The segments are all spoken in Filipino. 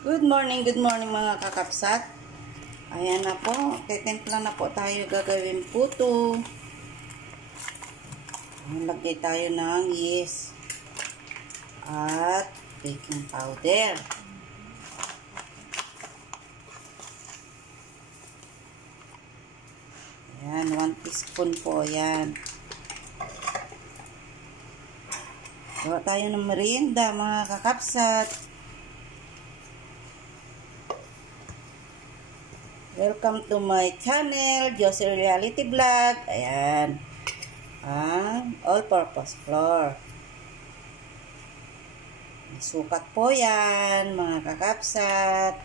Good morning mga kakapsat. Ayan na po, titimpla na po tayo, gagawin puto. Lagay tayo ng yeast at baking powder. Ayan, 1 teaspoon po yan. Gawa tayo ng merienda mga kakapsat. Welcome to my channel, Josie Reality Vlog. Ayan. Ang all-purpose flour. Sukat po yan, mga kakapsat.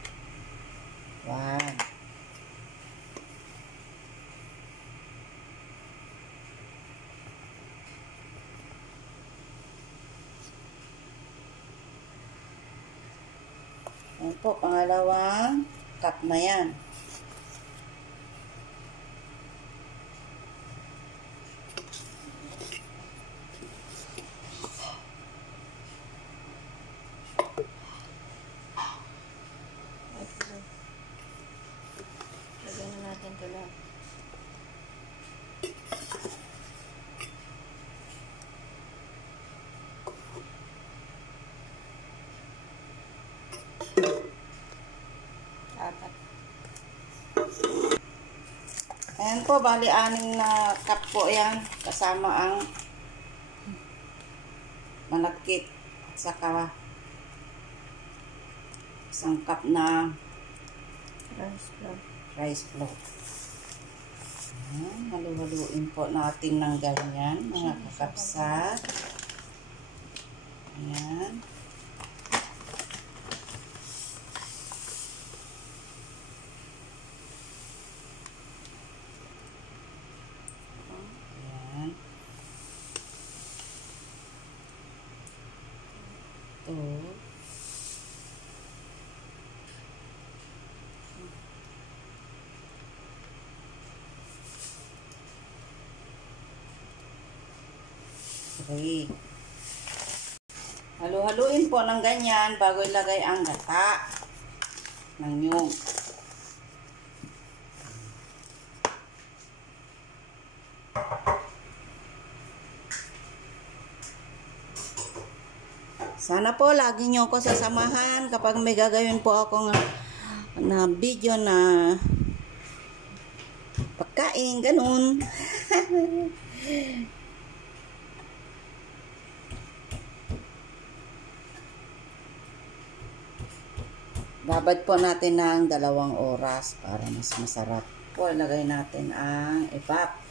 1. Ayan po, pangalawang cup na yan. Lagyan na natin ito lang. Apat. Ayan po, bali 6 na cup po yan. Kasama ang malagkit at saka isang cup na rice flour. Ayan, halu-haluin po natin ng ganyan, mga kakapsat. Ayan. Ayan. Ito. Okay. Halu-haluin po ng ganyan bago ilagay ang gata ng nyug. Sana po lagi nyo ako sasamahan kapag may gagawin po ako na video na pagkain, ganun. Babad po natin ng 2 oras para mas masarap. Po, ilagay natin ang evap.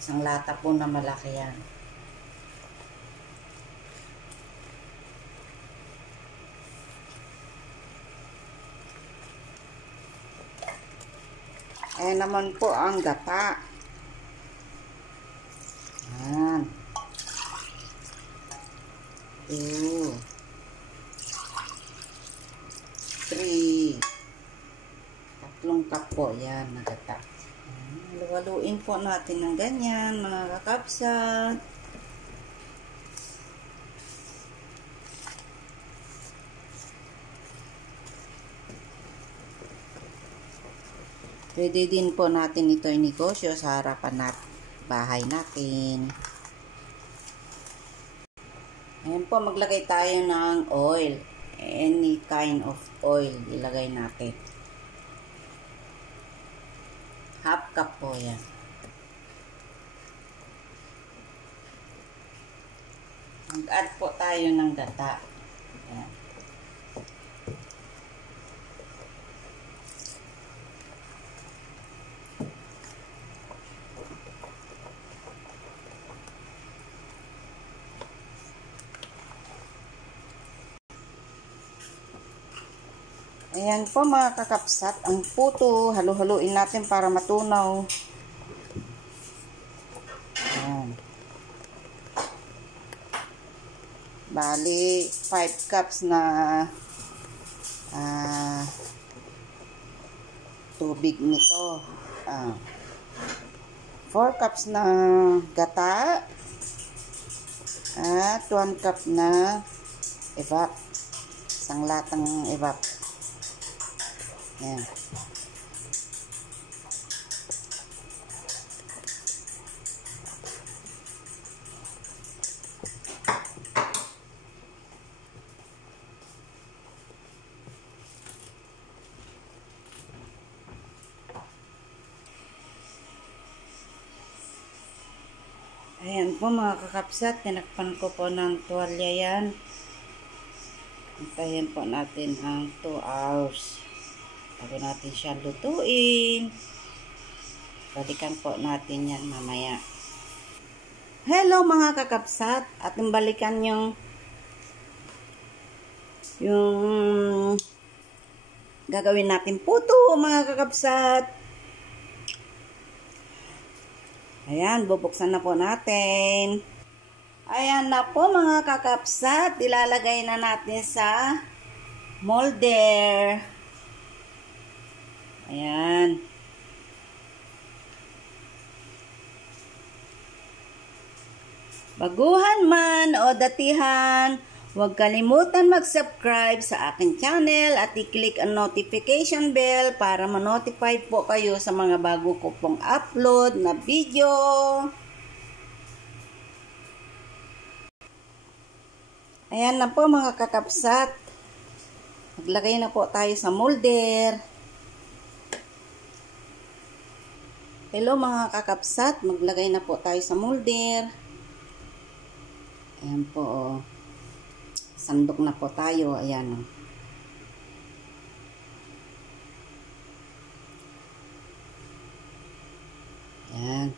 Isang lata po na malaki yan. Ayan naman po ang gata. Ayan. 2, 3. 3 cup po yan na gata. Halu-haluin po natin ng ganyan, mga kakapsat. Pwede din po natin ito inegosyo sa harapan natin, bahay natin. Ayan po, maglagay tayo ng oil. Any kind of oil ilagay natin. 1/2 cup po yan. Mag-add po tayo ng gata. Ayan. Ayan po mga kakapsat, ang puto, halu-haluin natin para matunaw. Ayan. Bali, 5 cups na tubig nito. 4 cups na gata at 1 cup na evap. isang latang evap. Ayan. Ayan po mga kakapsat, tinakpan ko po ng tuwalya yan. Hintayin po natin ang 2 hours. Bago natin siya lutuin. Balikan po natin yan mamaya. Hello mga kakapsat, ating balikan yung gagawin natin puto mga kakapsat. Ayan, bubuksan na po natin. Ayan na po mga kakapsat. Ilalagay na natin sa molder. Ayan. Baguhan man o datihan, huwag kalimutan mag-subscribe sa aking channel at i-click ang notification bell para ma-notify po kayo sa mga bago ko pong upload na video. Ayan na po mga kakapsat. Maglagay na po tayo sa molder. Hello mga kakapsat, maglagay na po tayo sa molder. Ayan po oh. Sandok na po tayo. Ayan o. Ayan.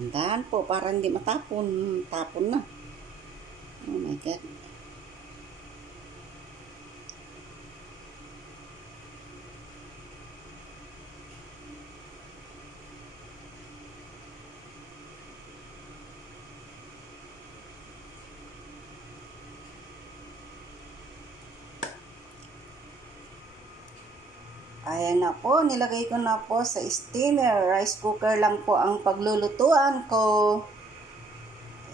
Dahan po para hindi matapon. Tapon na. Oh my God. Ayan na po, nilagay ko na po sa steamer. Rice cooker lang po ang paglulutuan ko.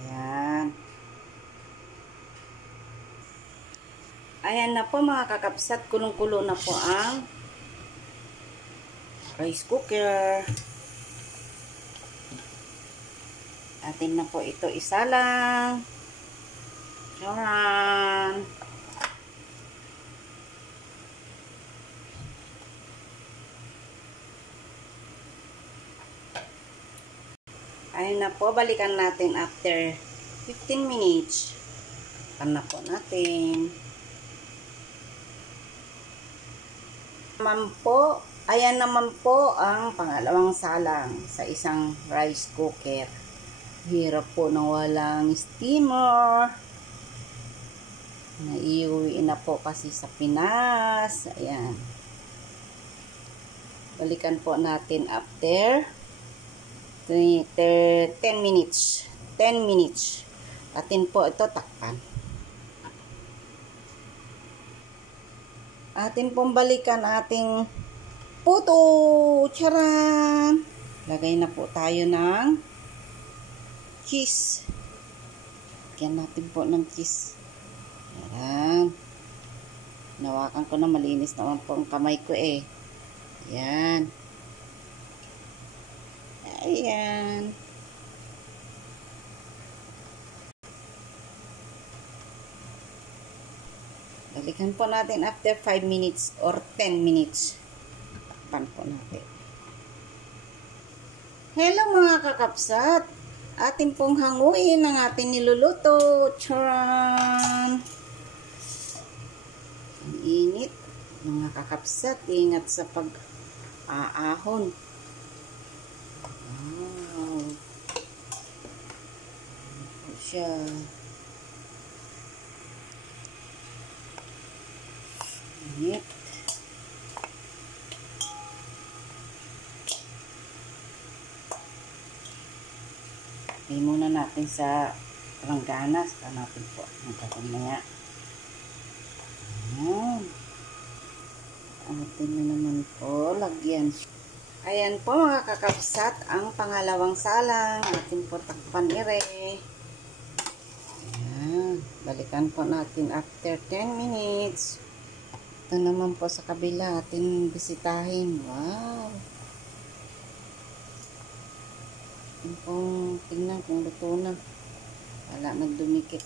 Ayan. Ayan na po mga kakapsat, kulong-kulo na po ang rice cooker. Atin na po ito isa lang. Charan. Ayun na po, balikan natin after 15 minutes. Balikan na po natin. Ayan naman po ang pangalawang salang sa isang rice cooker. Hirap po na walang steamer. Naiuwi na po kasi sa Pinas. Ayan. Balikan po natin after 10 minutes. 10 minutes. Atin po ito takpan. Atin pong balikan ating puto. Charan! Lagay na po tayo ng cheese. Lagyan natin po ng cheese. Ayan. Nawakan ko na, malinis naman po ang kamay ko eh. Ayan. Ayan. Balikan po natin after 5 minutes or 10 minutes. Pan po natin. Hello mga kakapsat. Atin pong hanguin ang ating niluluto. Charan! Ang init. Mga kakapsat, ingat sa pag-aahon. Wow. Ito siya. Init. Lagay muna natin sa langganas. Natin po. Magkakamaya. Ayan. Atin na naman po. Lagyan. Ayan po mga kakapsat. Ang pangalawang salang. Atin po takpan ire. Ayan. Balikan po natin after 10 minutes. Ito naman po sa kabila atin bisitahin. Wow! Yung pong tingnan kung luto na. Wala nagdumikit.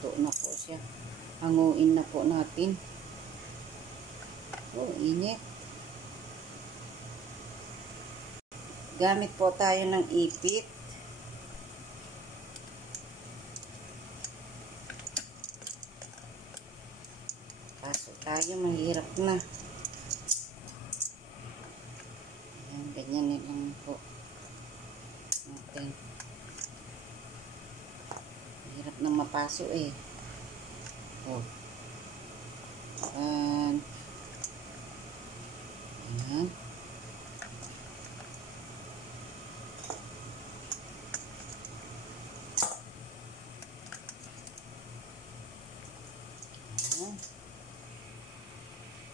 Luto na po siya. Hanguin na po natin. Oh, init. Gamit po tayo ng ipit. Pasok tayo, mahirap na. Ayan, ganyan na lang po natin. Mahirap na mapasok eh. Oh. Ayan. Ayan. Ayan.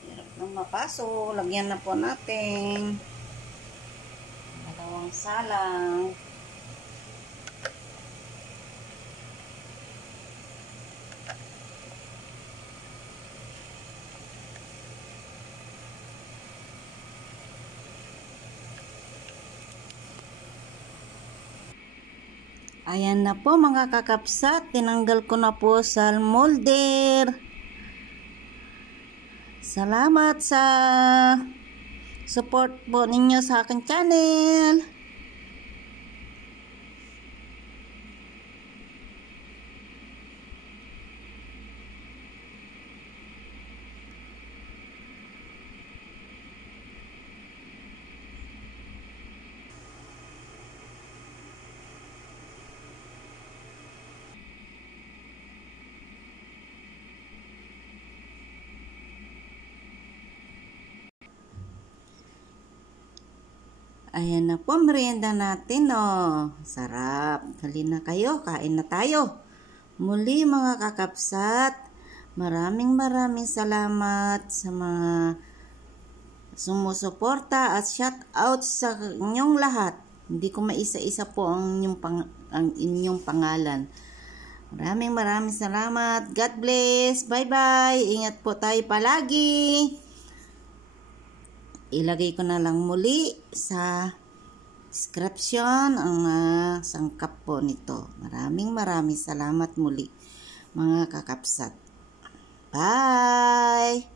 Hirap nang mapaso. Lagyan na po natin. Dalawang salang. Ayan na po mga kakapsat. Tinanggal ko na po sa molder. Salamat sa support po ninyo sa aking channel. Ayan na po, merienda natin, oh. Sarap. Halina kayo, kain na tayo. Muli mga kakapsat, maraming salamat sa mga sumusuporta at shout out sa inyong lahat. Hindi ko maisa-isa po ang inyong pangalan. Maraming salamat. God bless. Bye-bye. Ingat po tayo palagi. Ilagay ko na lang muli sa description ang sangkap po nito. Maraming salamat muli mga kakapsat. Bye!